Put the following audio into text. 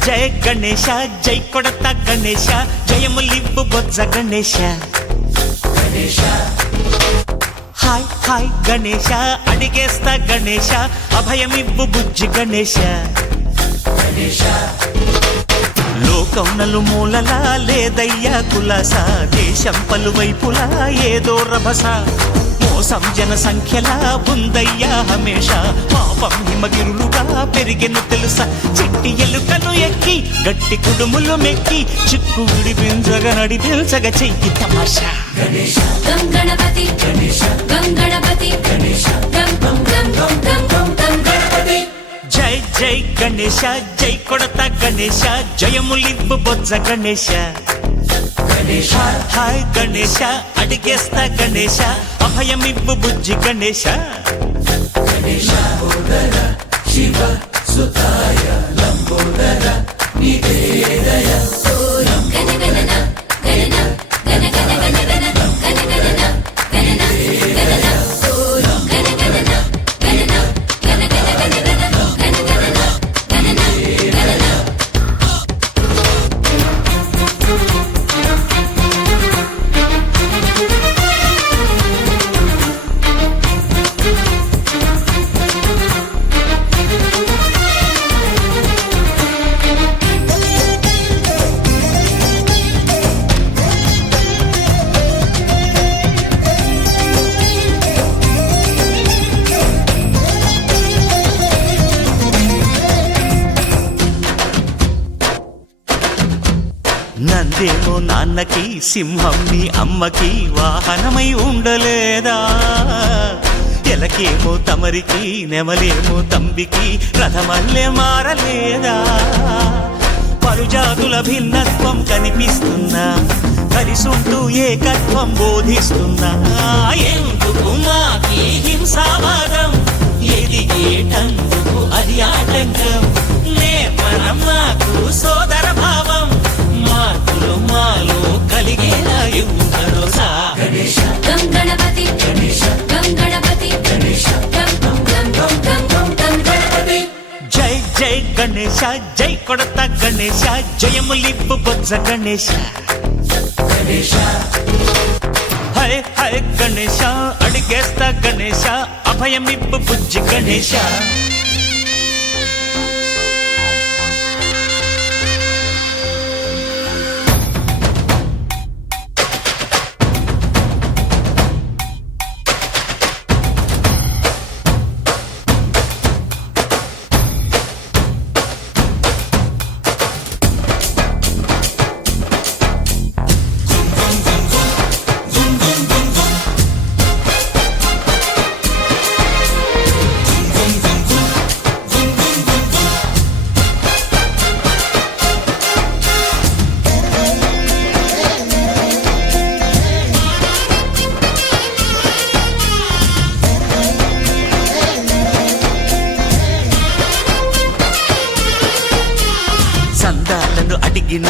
జయ గణేశ జై కొడత గణేశ జయములివ్వు బొజ్జ Ganesha hi hi Ganesha అడిగేస్తా Ganesha అభయమివ్వు బుజ్జి గణేశ లోకం నలుమూలలా లేదయ్యా కులాస దేశం పలువైపులా ఏదో రభస మోసం జన సంఖ్యలా ఉందయ్యా హమేష పాపం హిమగిరులుగా పెరిగెను తెలుసా చిట్టి ఎలుకను ఎక్కి గట్టి కుడుములు మెక్కి చిక్కు విడిపించగా నడిపించగ చెయ్యి తమాషా గణపతి గణపతి జై జై గణేశ జై కొడత గణేశ జయములివ్వు బొజ్జ గణేశ హాయ్ గణేశ అడిగేస్తా గణేశ అభయమివ్వు బుజ్జి గణేశ శివ సుతాయ లంబోదర నివేదయ నందేమో నాన్నకి సింహం నీ అమ్మకి వాహనమై ఉండలేదా ఎలకేమో తమరికి నెమలేమో తంబికి రథమల్లే మారలేదా పలుజాతుల భిన్నత్వం కనిపిస్తున్నా కలిసుంటూ ఏకత్వం బోధిస్తున్నా ఎందుకు మాకి హింసావాదం ఎదిగేటందుకు అది ఆటంకం నేపరం మాకు సోదర భావం మార్పులు మాలో కలిగేలా భరోసా గణపతి గణపతి జై జై గణేశ జై కొడత గణేశ జయములివ్వు బొజ్జ గణేశ హై హై గణేశ అడిగేస్తా గణేశ అభయమివ్వు బుజ్జి గణేశ సందాలను అడిగిన